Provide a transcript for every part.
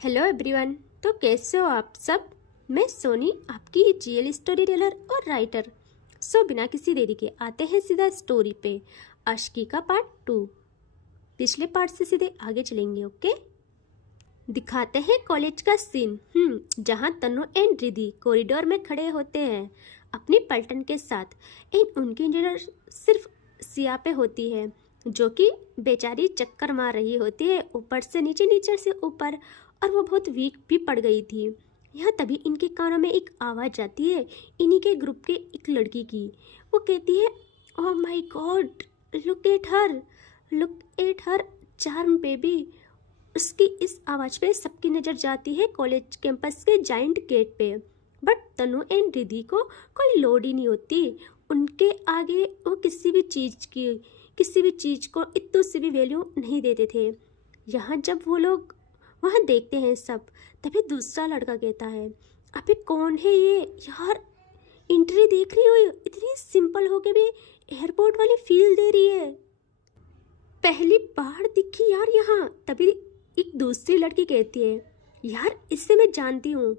Hello everyone. तो कैसे हो आप सब। मैं सोनी, आपकी जीएल स्टोरी टेलर और राइटर। बिना किसी देरी के आते हैं सीधा स्टोरी पे। आशिकी का पार्ट 2। पिछले पार्ट से सीधे आगे चलेंगे। ओके, दिखाते हैं कॉलेज का सीन। जहाँ तनु एंड रिद्धि कॉरिडोर में खड़े होते हैं अपनी पलटन के साथ। एंड उनकी नजर सिर्फ सिया पे होती है, जो कि बेचारी चक्कर मार रही होती है, ऊपर से नीचे नीचे से ऊपर, और वो बहुत वीक भी पड़ गई थी। यहाँ तभी इनके कानों में एक आवाज़ जाती है, इन्हीं के ग्रुप के एक लड़की की। वो कहती है, oh my God, look at her charm baby. उसकी इस आवाज़ पे सबकी नज़र जाती है कॉलेज कैंपस के जाइंट गेट पे। बट तनु एंड रिद्धि को कोई लोड ही नहीं होती। उनके आगे वो किसी भी चीज़ को इतनी सी भी वैल्यू नहीं देते थे। यहाँ जब वो लोग वहाँ देखते हैं सब, तभी दूसरा लड़का कहता है, अबे कौन है ये यार, एंट्री देख रही हो, इतनी सिंपल होके भी एयरपोर्ट वाली फील दे रही है, पहली बार दिखी यार यहाँ। तभी एक दूसरी लड़की कहती है, यार इससे मैं जानती हूँ,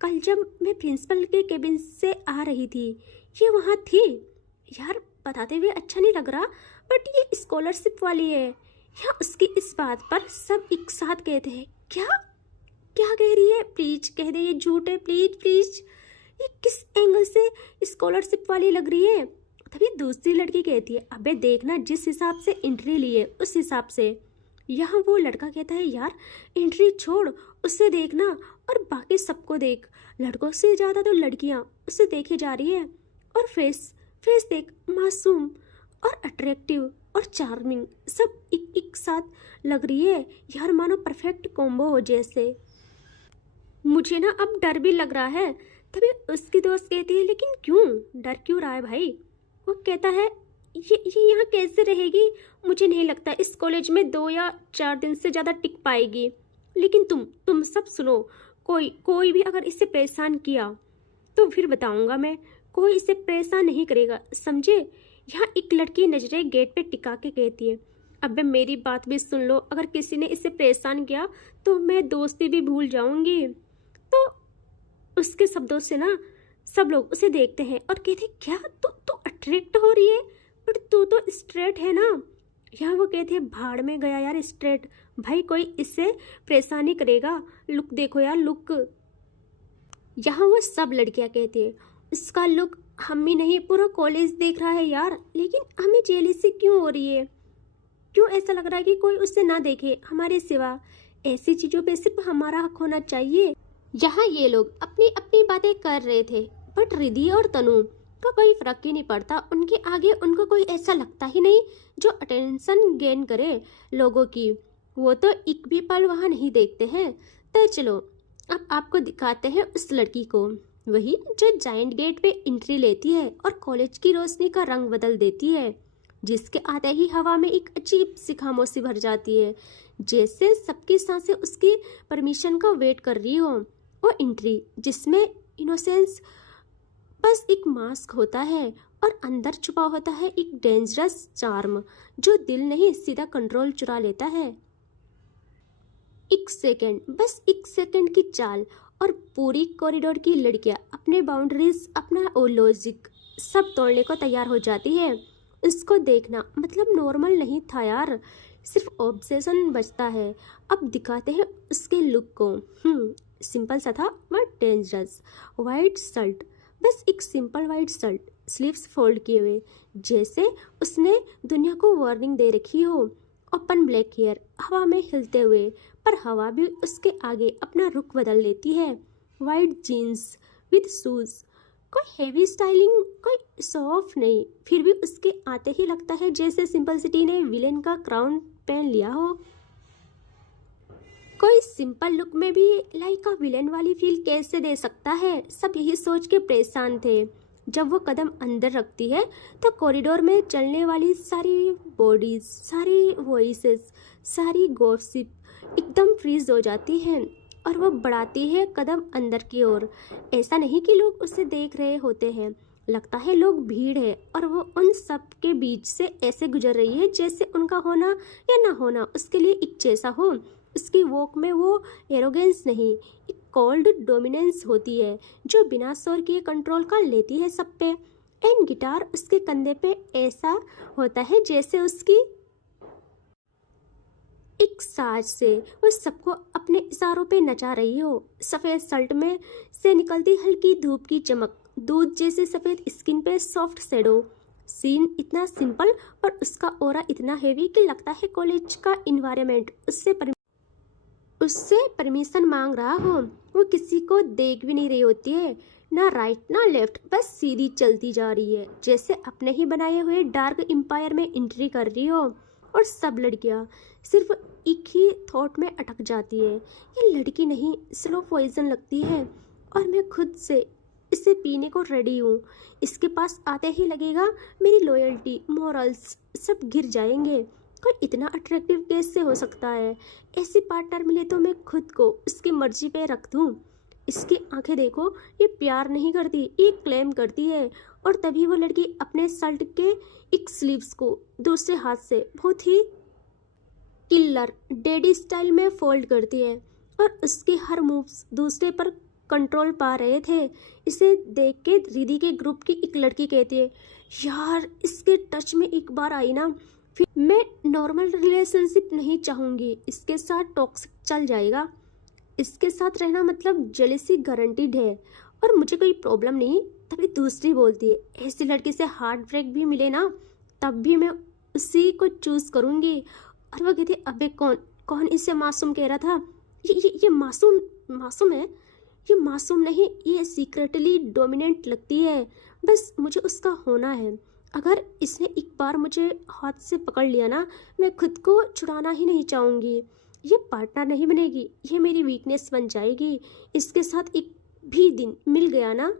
कल जब मैं प्रिंसिपल के केबिन से आ रही थी ये वहाँ थी। यार बताते हुए अच्छा नहीं लग रहा, बट ये स्कॉलरशिप वाली है। या उसकी इस बात पर सब एक साथ कहते हैं, क्या क्या कह रही है, प्लीज कह दे ये झूठ है, प्लीज प्लीज, ये किस एंगल से स्कॉलरशिप वाली लग रही है। तभी दूसरी लड़की कहती है, अबे देखना, जिस हिसाब से एंट्री ली है उस हिसाब से। यहाँ वो लड़का कहता है, यार एंट्री छोड़, उससे देखना और बाकी सबको देख, लड़कों से ज़्यादा तो लड़कियाँ उससे देखे जा रही है। और फेस देख, मासूम और अट्रैक्टिव और चार्मिंग, सब एक साथ लग रही है यार, मानो परफेक्ट कॉम्बो हो जैसे। मुझे ना अब डर भी लग रहा है। तभी उसकी दोस्त कहती है, लेकिन क्यों, डर क्यों रहा है भाई। वो कहता है, ये यहाँ कैसे रहेगी, मुझे नहीं लगता इस कॉलेज में 2 या 4 दिन से ज़्यादा टिक पाएगी। लेकिन तुम सब सुनो, कोई भी अगर इसे परेशान किया तो फिर बताऊंगा मैं, कोई इसे परेशान नहीं करेगा, समझे। यहाँ एक लड़की नजरें गेट पे टिका के कहती है, अबे मेरी बात भी सुन लो, अगर किसी ने इसे परेशान किया तो मैं दोस्ती भी भूल जाऊंगी। तो उसके शब्दों से ना सब लोग उसे देखते हैं और कहते, क्या तू अट्रैक्ट हो रही है, बट तू तो स्ट्रेट है ना। यहाँ वो कहते हैं, भाड़ में गया यार स्ट्रेट, भाई कोई इससे परेशानी करेगा, लुक देखो यार लुक। यहाँ वो सब लड़कियां कहती है, इसका लुक हम ही नहीं पूरा कॉलेज देख रहा है यार, लेकिन हमें जेलसी क्यों हो रही है, क्यों ऐसा लग रहा है कि कोई उससे ना देखे हमारे सिवा। ऐसी चीजों पे सिर्फ हमारा हक होना चाहिए। यहाँ ये लोग अपनी अपनी बातें कर रहे थे, बट रिद्धि और तनु को कोई फर्क ही नहीं पड़ता। उनके आगे उनको कोई ऐसा लगता ही नहीं जो अटेंशन गेन करे लोगों की। वो तो एक भी पल वहाँ नहीं देखते हैं। तो चलो अब आपको दिखाते हैं उस लड़की को, वही जो जाइंट गेट पे एंट्री लेती है और कॉलेज की रोशनी का रंग बदल देती है, जिसके आते ही हवा में एक अजीब सी खामोशी भर जाती है, जैसे सबकी सांसें उसकी परमिशन का वेट कर रही हो। वो एंट्री जिसमें इनोसेंस बस एक मास्क होता है और अंदर छुपा होता है एक डेंजरस चार्म, जो दिल नहीं सीधा कंट्रोल चुरा लेता है। बस एक सेकंड की चाल और पूरी कॉरिडोर की लड़कियां अपने बाउंड्रीज, अपना लॉजिक सब तोड़ने को तैयार हो जाती है। इसको देखना मतलब नॉर्मल नहीं था यार, सिर्फ ऑब्सेशन बचता है। अब दिखाते हैं उसके लुक को। सिंपल सा था बट डेंजरस। वाइट शर्ट, बस एक simple white shirt, sleeves fold किए हुए, जैसे उसने दुनिया को वार्निंग दे रखी हो। ओपन ब्लैक हेयर हवा में हिलते हुए, पर हवा भी उसके आगे अपना रुख बदल लेती है। वाइट जीन्स विद शूज, कोई हेवी स्टाइलिंग, कोई शो ऑफ नहीं, फिर भी उसके आते ही लगता है जैसे सिंपलिसिटी ने विलेन का क्राउन पहन लिया हो। कोई सिंपल लुक में भी लाइक अ विलेन वाली फील कैसे दे सकता है। सब यही सोच के परेशान थे। जब वो कदम अंदर रखती है तो कॉरिडोर में चलने वाली सारी बॉडीज, सारी वॉइसेस, सारी गॉसिप एकदम फ्रीज हो जाती हैं और वो बढ़ाती है कदम अंदर की ओर। ऐसा नहीं कि लोग उसे देख रहे होते हैं, लगता है लोग भीड़ है और वो उन सब के बीच से ऐसे गुजर रही है जैसे उनका होना या ना होना उसके लिए एक जैसा हो। उसकी वॉक में वो एरोगेंस नहीं, एक कोल्ड डोमिनेंस होती है जो बिना शोर किए कंट्रोल कर लेती है सब पे। एंड गिटार उसके कंधे पे ऐसा होता है जैसे उसकी एक साज से वो सबको अपने इशारों पे नचा रही हो। सफ़ेद शर्ट में से निकलती हल्की धूप की चमक, दूध जैसे सफ़ेद स्किन पे सॉफ्ट शेडो। सीन इतना सिंपल और उसका ऑरा इतना हैवी कि लगता है कॉलेज का इन्वायरमेंट उससे परमिशन मांग रहा हो। वो किसी को देख भी नहीं रही होती है, ना राइट ना लेफ्ट, बस सीधी चलती जा रही है जैसे अपने ही बनाए हुए डार्क एम्पायर में एंट्री कर रही हो। और सब लड़कियां सिर्फ एक ही थॉट में अटक जाती है, ये लड़की नहीं स्लो पॉइजन लगती है और मैं खुद से इसे पीने को रेडी हूँ। इसके पास आते ही लगेगा मेरी लॉयल्टी मोरल्स सब गिर जाएंगे। कोई इतना अट्रैक्टिव कैसे हो सकता है? ऐसी पार्टनर मिले तो मैं खुद को उसकी मर्जी पे रख दूँ। इसकी आंखें देखो, ये प्यार नहीं करती, ये क्लेम करती है। और तभी वो लड़की अपने शर्ट के एक स्लीव्स को दूसरे हाथ से बहुत ही किलर डैडी स्टाइल में फोल्ड करती है और उसके हर मूव्स दूसरे पर कंट्रोल पा रहे थे। इसे देख के रिधि के ग्रुप की एक लड़की कहती है, यार इसके टच में एक बार आई ना, फिर मैं नॉर्मल रिलेशनशिप नहीं चाहूँगी, इसके साथ टॉक्सिक चल जाएगा। इसके साथ रहना मतलब जेलसी गारंटीड है और मुझे कोई प्रॉब्लम नहीं। तभी दूसरी बोलती है, ऐसी लड़की से हार्ट ब्रेक भी मिले ना तब भी मैं उसी को चूज करूँगी। और वो कहती है, अबे कौन कौन इसे मासूम कह रहा था? ये मासूम है? ये मासूम नहीं, ये सीक्रेटली डोमिनेंट लगती है। बस मुझे उसका होना है। अगर इसने एक बार मुझे हाथ से पकड़ लिया ना, मैं खुद को छुड़ाना ही नहीं चाहूँगी। ये पार्टनर नहीं बनेगी, ये मेरी वीकनेस बन जाएगी। इसके साथ एक भी दिन मिल गया ना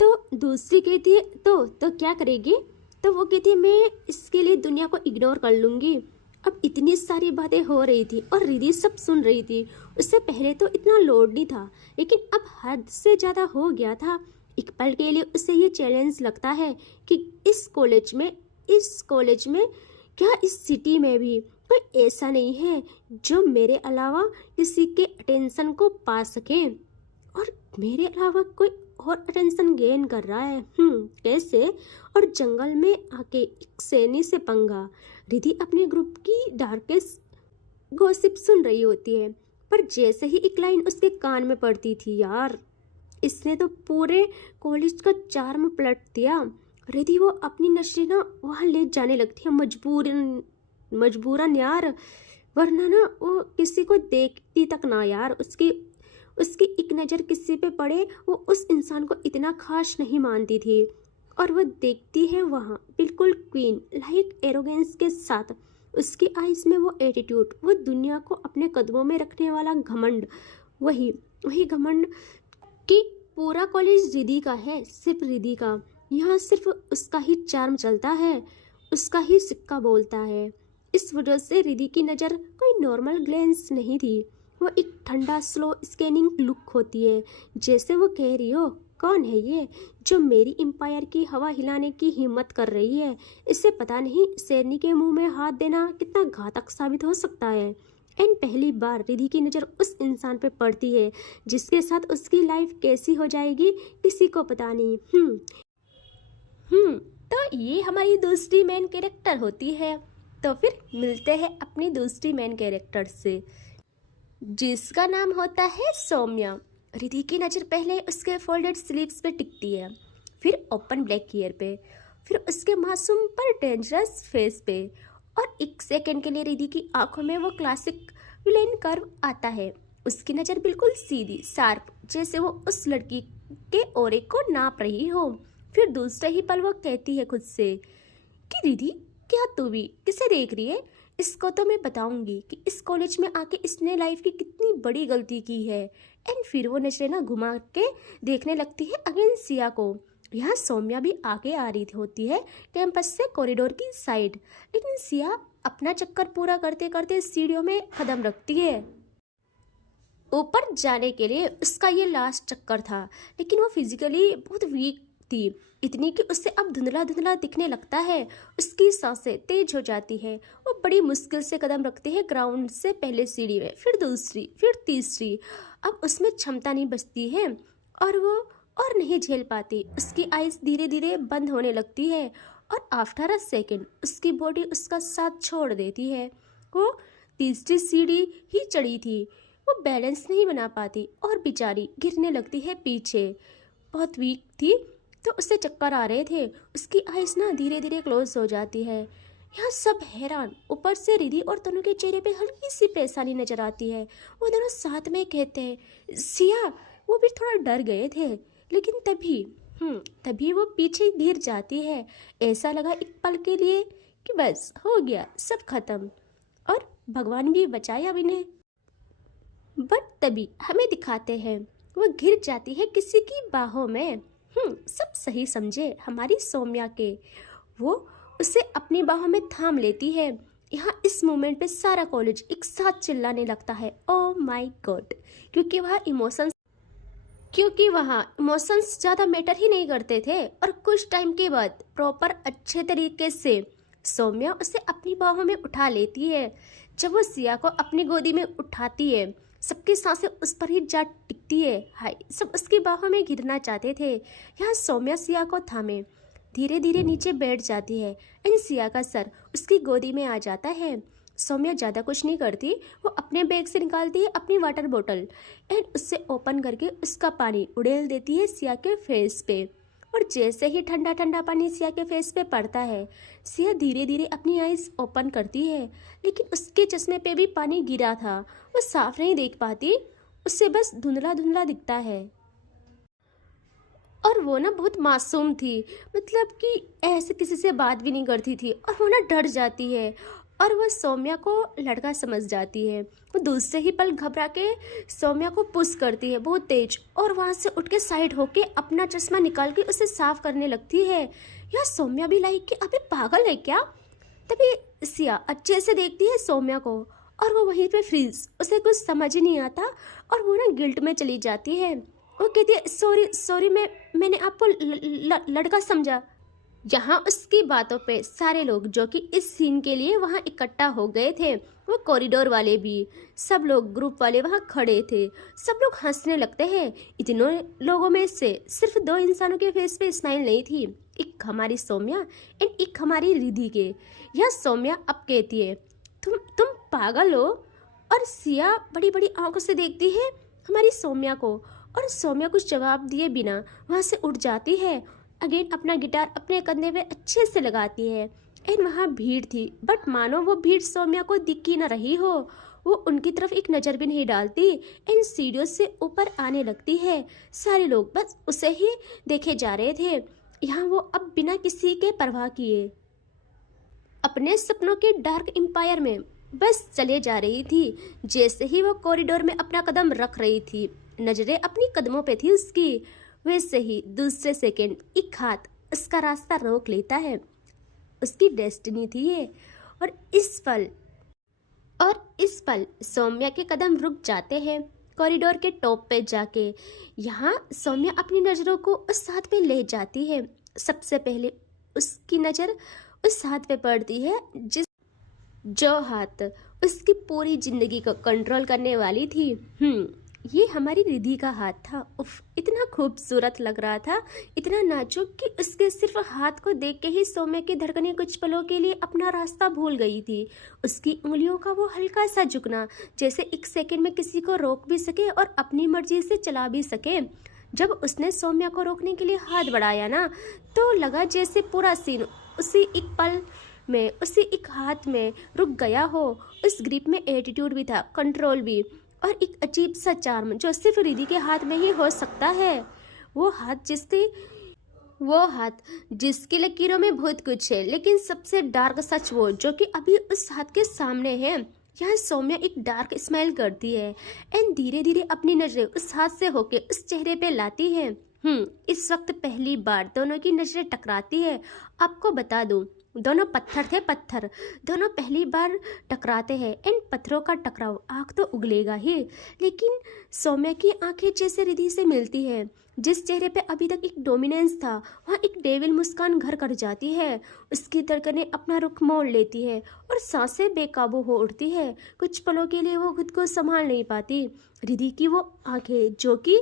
तो दूसरी कहती है, तो क्या करेगी? तो वो कहती है, मैं इसके लिए दुनिया को इग्नोर कर लूँगी। अब इतनी सारी बातें हो रही थी और रिधि सब सुन रही थी। उससे पहले तो इतना लोड नहीं था, लेकिन अब हद से ज़्यादा हो गया था। एक पल के लिए उसे ये चैलेंज लगता है कि इस कॉलेज में क्या इस सिटी में भी कोई ऐसा नहीं है जो मेरे अलावा किसी के अटेंशन को पा सके, और मेरे अलावा कोई और अटेंशन गेन कर रहा है। कैसे? और जंगल में आके एक सैनी से पंगा। रिधि अपने ग्रुप की डार्केस्ट गॉसिप सुन रही होती है, पर जैसे ही एक लाइन उसके कान में पड़ती थी, यार इसने तो पूरे कॉलेज का चार्म पलट दिया। रिधि वो अपनी नजरें ना वहाँ ले जाने लगती है, मजबूरन यार, वरना ना वो किसी को देखती तक ना यार। उसकी एक नज़र किसी पे पड़े, वो उस इंसान को इतना खास नहीं मानती थी। और वो देखती है वहाँ बिल्कुल क्वीन लाइक एरोगेंस के साथ। उसकी आइज़ में वो एटीट्यूड, वो दुनिया को अपने कदमों में रखने वाला घमंड, वही घमंड कि पूरा कॉलेज रिधि का है, सिर्फ रिधि का। यहाँ सिर्फ उसका ही चार्म चलता है, उसका ही सिक्का बोलता है। इस वजह से रिधि की नज़र कोई नॉर्मल ग्लेंस नहीं थी, वो एक ठंडा स्लो स्कैनिंग लुक होती है, जैसे वो कह रही हो, कौन है ये जो मेरी एम्पायर की हवा हिलाने की हिम्मत कर रही है? इससे पता नहीं शेरनी के मुंह में हाथ देना कितना घातक साबित हो सकता है। एंड पहली बार रिधि की नज़र उस इंसान पे पड़ती है जिसके साथ उसकी लाइफ कैसी हो जाएगी किसी को पता नहीं। तो ये हमारी दूसरी मेन कैरेक्टर होती है। तो फिर मिलते हैं अपनी दूसरी मेन कैरेक्टर से, जिसका नाम होता है सौम्या। रिधि की नज़र पहले उसके फोल्डेड स्लीव्स पे टिकती है, फिर ओपन ब्लैक ईयर पे, फिर उसके मासूम पर डेंजरस फेस पे, और एक सेकंड के लिए रिधि की आंखों में वो क्लासिक विलेन कर्व आता है। उसकी नज़र बिल्कुल सीधी शार्प, जैसे वो उस लड़की के ऑरे को नाप रही हो। फिर दूसरे ही पल वो कहती है खुद से कि रिधि, क्या तू भी किसे देख रही है? इसको तो मैं बताऊंगी कि इस कॉलेज में आके इसने लाइफ की कितनी बड़ी गलती की है। एंड फिर वो नजरें ना घुमा के देखने लगती है अगेन सिया को। यहाँ सौम्या भी आगे आ रही होती है कैंपस से कॉरिडोर की साइड, लेकिन सिया अपना चक्कर पूरा करते करते सीढ़ियों में कदम रखती है। ऊपर जाने के लिए उसका ये लास्ट चक्कर था, लेकिन वो फिजिकली बहुत वीक थी, इतनी कि उसे अब धुंधला धुंधला दिखने लगता है। उसकी सांसें तेज हो जाती है। वो बड़ी मुश्किल से कदम रखते हैं ग्राउंड से पहले सीढ़ी में, फिर दूसरी, फिर तीसरी। अब उसमें क्षमता नहीं बचती है और वो और नहीं झेल पाती। उसकी आइज धीरे धीरे बंद होने लगती है और आफ्टर अ सेकेंड उसकी बॉडी उसका साथ छोड़ देती है। वो तीसरी सीढ़ी ही चढ़ी थी। वो बैलेंस नहीं बना पाती और बेचारी गिरने लगती है पीछे। बहुत वीक थी तो उसे चक्कर आ रहे थे। उसकी आइज ना धीरे धीरे क्लोज हो जाती है। यहाँ सब हैरान। ऊपर से रिधि और तनु के चेहरे पे हल्की सी परेशानी नजर आती है। वो दोनों साथ में कहते हैं सिया। वो भी थोड़ा डर गए थे, लेकिन तभी वो पीछे गिर जाती है। ऐसा लगा एक पल के लिए कि बस हो गया, सब खत्म और भगवान भी बचाए अब इन्हें। बट तभी हमें दिखाते हैं वो गिर जाती है किसी की बाहों में। सब सही समझे हमारी सौम्या के। वो उसे अपनी बाहों में थाम लेती है। यहाँ इस मोमेंट पे सारा कॉलेज एक साथ चिल्लाने लगता है, ओ माय गॉड, क्योंकि वहाँ इमोशंस ज़्यादा मैटर ही नहीं करते थे। और कुछ टाइम के बाद प्रॉपर अच्छे तरीके से सौम्या उसे अपनी बाहों में उठा लेती है। जब वो सिया को अपनी गोदी में उठाती है, सबकी सांसें उस पर ही जा टिकती है। हाय, सब उसकी बाहों में गिरना चाहते थे। यहाँ सौम्या सिया को थामे धीरे धीरे नीचे बैठ जाती है एंड सिया का सर उसकी गोदी में आ जाता है। सौम्या ज़्यादा कुछ नहीं करती। वो अपने बैग से निकालती है अपनी वाटर बोतल एंड उससे ओपन करके उसका पानी उड़ेल देती है सिया के फेस पे। और जैसे ही ठंडा ठंडा पानी सिया के फेस पे पड़ता है, सिया धीरे धीरे अपनी आइज ओपन करती है, लेकिन उसके चश्मे पे भी पानी गिरा था। वो साफ नहीं देख पाती, उससे बस धुंधला धुंधला दिखता है। और वो ना बहुत मासूम थी, मतलब कि ऐसे किसी से बात भी नहीं करती थी। और वो ना डर जाती है और वह सौम्या को लड़का समझ जाती है। वो दूसरे ही पल घबरा के सौम्या को पुश करती है बहुत तेज और वहाँ से उठ के साइड होके अपना चश्मा निकाल के उसे साफ करने लगती है। यार सौम्या भी लाइक कि अबे पागल है क्या। तभी सिया अच्छे से देखती है सौम्या को और वो वहीं पे फ्रीज। उसे कुछ समझ ही नहीं आता और वो ना गिल्ट में चली जाती है। वो कहती है सॉरी मैंने आपको लड़का समझा। यहाँ उसकी बातों पे सारे लोग जो कि इस सीन के लिए वहाँ इकट्ठा हो गए थे, वो कॉरिडोर वाले भी, सब लोग ग्रुप वाले वहाँ खड़े थे। सब लोग हंसने लगते हैं। इतनों लोगों में से सिर्फ 2 इंसानों के फेस पे स्माइल नहीं थी, एक हमारी सौम्या एंड एक हमारी रिधि के। यह सौम्या अब कहती है तुम पागल हो। और सिया बड़ी बड़ी आंखों से देखती है हमारी सौम्या को और सौम्या कुछ जवाब दिए बिना वहाँ से उठ जाती है। अगेन अपना गिटार अपने कंधे पे अच्छे से लगाती है एंड वहाँ भीड़ थी, बट मानो वो भीड़ सौम्या को दिख ही न रही हो। वो उनकी तरफ एक नज़र भी नहीं डालती एंड सीढ़ियों से ऊपर आने लगती है। सारे लोग बस उसे ही देखे जा रहे थे। यहाँ वो अब बिना किसी के परवाह किए अपने सपनों के डार्क एम्पायर में बस चले जा रही थी। जैसे ही वो कॉरिडोर में अपना कदम रख रही थी, नजरें अपनी कदमों पे थी उसकी, वैसे ही दूसरे सेकंड एक हाथ उसका रास्ता रोक लेता है। उसकी डेस्टिनी थी ये। और इस पल सौम्या के कदम रुक जाते हैं कॉरिडोर के टॉप पे जाके। यहाँ सौम्या अपनी नज़रों को उस हाथ पे ले जाती है। सबसे पहले उसकी नज़र उस हाथ पे पड़ती है जो हाथ उसकी पूरी जिंदगी को कंट्रोल करने वाली थी। ये हमारी रिधि का हाथ था। उफ, इतना खूबसूरत लग रहा था, इतना नाजुक कि उसके सिर्फ हाथ को देख के ही सौम्या की धड़कनें कुछ पलों के लिए अपना रास्ता भूल गई थी। उसकी उंगलियों का वो हल्का सा झुकना, जैसे एक सेकंड में किसी को रोक भी सके और अपनी मर्जी से चला भी सके। जब उसने सौम्या को रोकने के लिए हाथ बढ़ाया ना, तो लगा जैसे पूरा सीन उसी एक पल में, उसी एक हाथ में रुक गया हो। उस ग्रिप में एटीट्यूड भी था, कंट्रोल भी, और एक अजीब सा चार्म जो सिर्फ रिधि के हाथ में ही हो सकता है। वो हाथ जिसकी लकीरों में बहुत कुछ है, लेकिन सबसे डार्क सच वो जो कि अभी उस हाथ के सामने है। यहाँ सौम्या एक डार्क स्माइल करती है एंड धीरे धीरे अपनी नजरें उस हाथ से होके उस चेहरे पे लाती है। इस वक्त पहली बार दोनों की नजरें टकराती है। आपको बता दूं, दोनों पत्थर थे, पत्थर। दोनों पहली बार टकराते हैं। इन पत्थरों का टकराव, आँख तो उगलेगा ही, लेकिन सौम्या की आंखें जैसे रिधि से मिलती है। जिस चेहरे पे अभी तक एक डोमिनेंस था, वहाँ एक डेविल मुस्कान घर कर जाती है। उसकी धड़कनें अपना रुख मोड़ लेती है और सांसें बेकाबू हो उठती है। कुछ पलों के लिए वो खुद को संभाल नहीं पाती। रिधि की वो आंखें, जो कि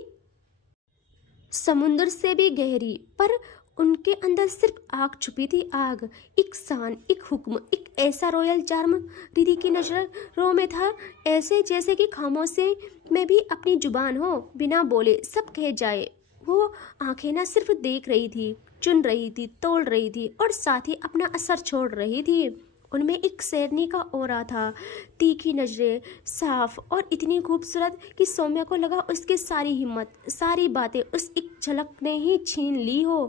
समुद्र से भी गहरी, पर उनके अंदर सिर्फ आग छुपी थी, आग। एक शान, एक हुक्म, एक ऐसा रॉयल चार्म रिधि की नजरों में था, ऐसे जैसे कि खामोशी में भी अपनी जुबान हो, बिना बोले सब कह जाए। वो आंखें ना सिर्फ देख रही थी, चुन रही थी, तोड़ रही थी और साथ ही अपना असर छोड़ रही थी। उनमें एक शेरनी का ओरा था, तीखी नजरें, साफ और इतनी खूबसूरत कि सौम्या को लगा उसकी सारी हिम्मत, सारी बातें उस एक झलक ने ही छीन ली हो।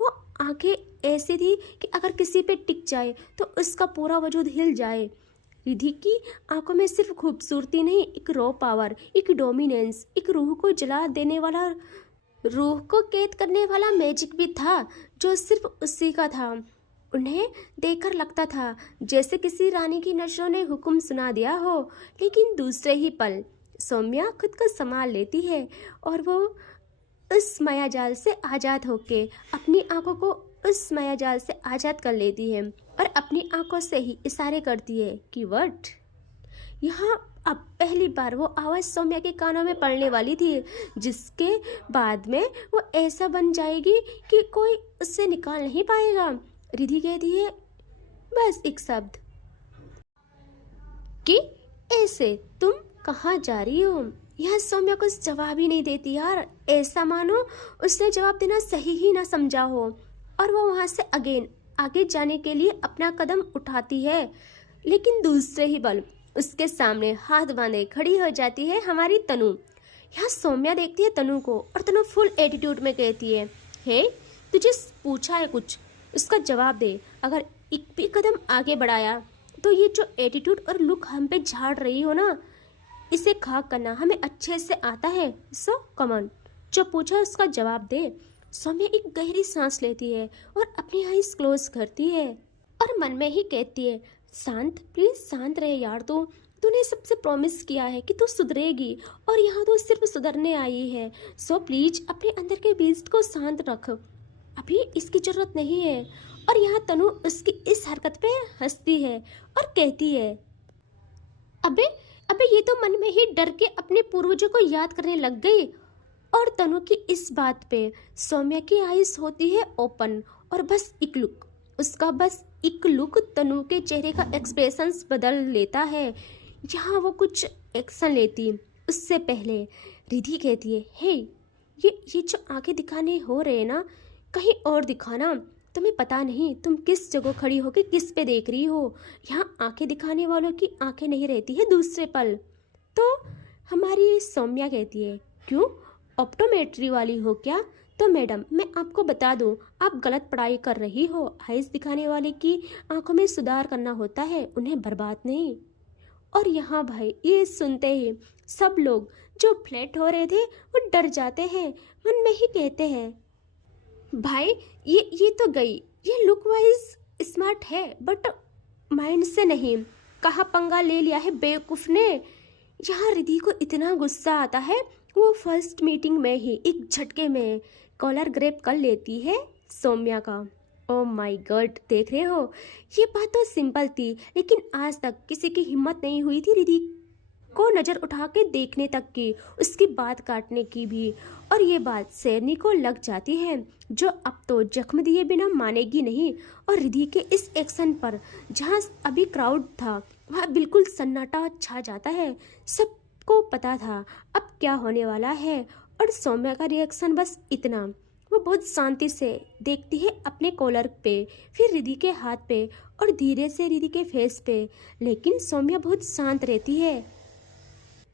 वो आंखें ऐसी थी कि अगर किसी पे टिक जाए तो उसका पूरा वजूद हिल जाए। रिधि की आंखों में सिर्फ खूबसूरती नहीं, एक रॉ पावर, एक डोमिनेंस, एक रूह को जला देने वाला, रूह को कैद करने वाला मैजिक भी था, जो सिर्फ उसी का था। उन्हें देखकर लगता था जैसे किसी रानी की नजरों ने हुक्म सुना दिया हो, लेकिन दूसरे ही पल सौम्या खुद को संभाल लेती है और वो उस मायाजाल से आज़ाद होके अपनी आंखों को उस मायाजाल से आज़ाद कर लेती है और अपनी आंखों से ही इशारे करती है कि व्हाट। यहाँ अब पहली बार वो आवाज़ सौम्या के कानों में पड़ने वाली थी, जिसके बाद में वो ऐसा बन जाएगी कि कोई उससे निकाल नहीं पाएगा। रिधि कहती है बस एक शब्द कि ऐसे तुम कहाँ जा रही हो। यह सौम्या कुछ जवाब ही नहीं देती यार, ऐसा मानो उसने जवाब देना सही ही ना समझा हो, और वो वहाँ से आगे जाने के लिए अपना कदम उठाती है, लेकिन दूसरे ही पल उसके सामने हाथ बांधे खड़ी हो जाती है हमारी तनु। यहाँ सौम्या देखती है तनु को और तनु फुल एटीट्यूड में कहती है, हे तुझे पूछा है कुछ, उसका जवाब दे। अगर एक भी कदम आगे बढ़ाया तो ये जो एटीट्यूड और लुक हम पे झाड़ रही हो ना, इसे खाक करना हमें अच्छे से आता है। सो कमन, जो पूछा उसका जवाब दे। सौम्या एक गहरी सांस लेती है और अपनी आईज क्लोज करती है और मन में ही कहती है, शांत, प्लीज शांत रहे यार। तूने सबसे प्रॉमिस किया है कि तू सुधरेगी और यहाँ तो सिर्फ सुधरने आई है। सो प्लीज अपने अंदर के बीस्ट को शांत रख, अभी इसकी जरूरत नहीं है। और यहाँ तनु उसकी इस हरकत पे हंसती है और कहती है, अबे अबे ये तो मन में ही डर के अपने पूर्वजों को याद करने लग गई। और तनु की इस बात पे सौम्या की आईज होती है ओपन और बस एक लुक, उसका बस एक लुक तनु के चेहरे का एक्सप्रेशंस बदल लेता है। यहाँ वो कुछ एक्शन लेती उससे पहले रिधि कहती है, हे ये जो आंखें दिखाने हो रहे हैं ना, कहीं और दिखाना। तुम्हें पता नहीं तुम किस जगह खड़ी होकर किस पे देख रही हो। यहाँ आंखें दिखाने वालों की आंखें नहीं रहती है दूसरे पल। तो हमारी सौम्या कहती है, क्यों ऑप्टोमेट्री वाली हो क्या? तो मैडम मैं आपको बता दूं, आप गलत पढ़ाई कर रही हो। आइस दिखाने वाले की आंखों में सुधार करना होता है, उन्हें बर्बाद नहीं। और यहाँ भाई ये सुनते ही सब लोग जो फ्लैट हो रहे थे वो डर जाते हैं, मन में ही कहते हैं, भाई ये तो गई, ये लुक वाइज स्मार्ट है बट माइंड से नहीं, कहाँ पंगा ले लिया है बेवकूफ़ ने। यहाँ रिधि को इतना गुस्सा आता है, वो फर्स्ट मीटिंग में ही एक झटके में कॉलर ग्रैब कर लेती है सौम्या का। ओ माय गॉड, देख रहे हो, ये बात तो सिंपल थी, लेकिन आज तक किसी की हिम्मत नहीं हुई थी रिधि को नज़र उठा के देखने तक की, उसकी बात काटने की भी। और ये बात शेरनी को लग जाती है, जो अब तो जख्म दिए बिना मानेगी नहीं। और रिधि के इस एक्शन पर जहाँ अभी क्राउड था वहाँ बिल्कुल सन्नाटा छा जाता है। सबको पता था अब क्या होने वाला है, और सौम्या का रिएक्शन बस इतना। वो बहुत शांति से देखती है अपने कॉलर पे, फिर रिधि के हाथ पे और धीरे से रिधि के फेस पे, लेकिन सौम्या बहुत शांत रहती है।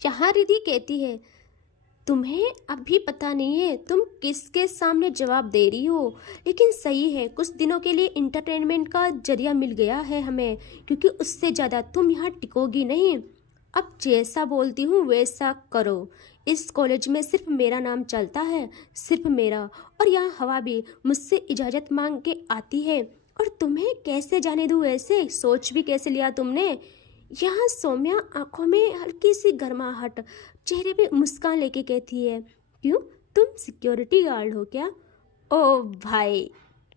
यहाँ रिधि कहती है, तुम्हें अभी पता नहीं है तुम किसके सामने जवाब दे रही हो, लेकिन सही है, कुछ दिनों के लिए इंटरटेनमेंट का जरिया मिल गया है हमें, क्योंकि उससे ज़्यादा तुम यहाँ टिकोगी नहीं। अब जैसा बोलती हूँ वैसा करो। इस कॉलेज में सिर्फ मेरा नाम चलता है, सिर्फ मेरा, और यहाँ हवा भी मुझसे इजाज़त मांग के आती है। और तुम्हें कैसे जाने दूँ ऐसे, सोच भी कैसे लिया तुमने। यहाँ सौम्या आंखों में हल्की सी गर्माहट, चेहरे पे मुस्कान लेके कहती है, क्यों, तुम सिक्योरिटी गार्ड हो क्या? ओ भाई,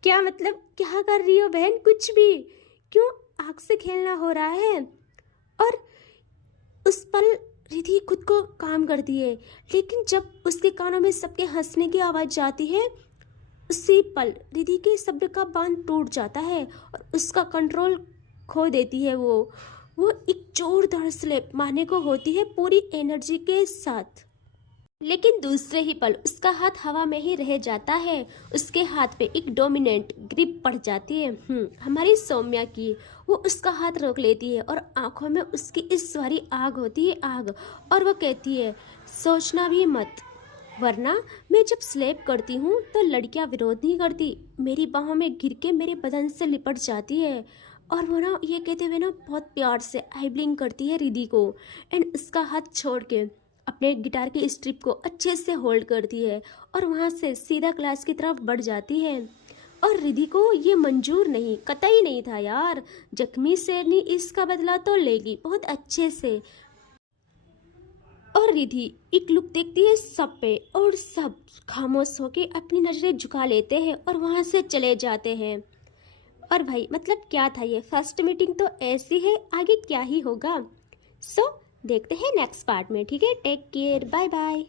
क्या मतलब, क्या कर रही हो बहन? कुछ भी, क्यों आग से खेलना हो रहा है? और उस पल रिधि खुद को काम करती है, लेकिन जब उसके कानों में सबके हंसने की आवाज़ जाती है, उसी पल रिधि के सब्र का बांध टूट जाता है और उसका कंट्रोल खो देती है। वो एक जोरदार स्लैप मारने को होती है पूरी एनर्जी के साथ, लेकिन दूसरे ही पल उसका हाथ हवा में ही रह जाता है। उसके हाथ पे एक डोमिनेंट ग्रिप पड़ जाती है हमारी सौम्या की। वो उसका हाथ रोक लेती है और आंखों में उसकी इस सारी आग होती है, आग। और वो कहती है, सोचना भी मत, वरना मैं जब स्लैप करती हूँ तो लड़कियाँ विरोध नहीं करती, मेरी बाहों में गिर के मेरे बदन से लिपट जाती है। और वो ना ये कहते हुए ना बहुत प्यार से आई ब्लिंक करती है रिधि को, एंड उसका हाथ छोड़ के अपने गिटार की स्ट्रिप को अच्छे से होल्ड करती है और वहाँ से सीधा क्लास की तरफ बढ़ जाती है। और रिधि को ये मंजूर नहीं, कतई नहीं था यार। जख्मी शेरनी इसका बदला तो लेगी बहुत अच्छे से। और रिधि एक लुक देखती है सब पे और सब खामोश होके अपनी नजरें झुका लेते हैं और वहाँ से चले जाते हैं। और भाई मतलब क्या था ये, फर्स्ट मीटिंग तो ऐसी है, आगे क्या ही होगा। सो देखते हैं नेक्स्ट पार्ट में, ठीक है। Take care, bye bye.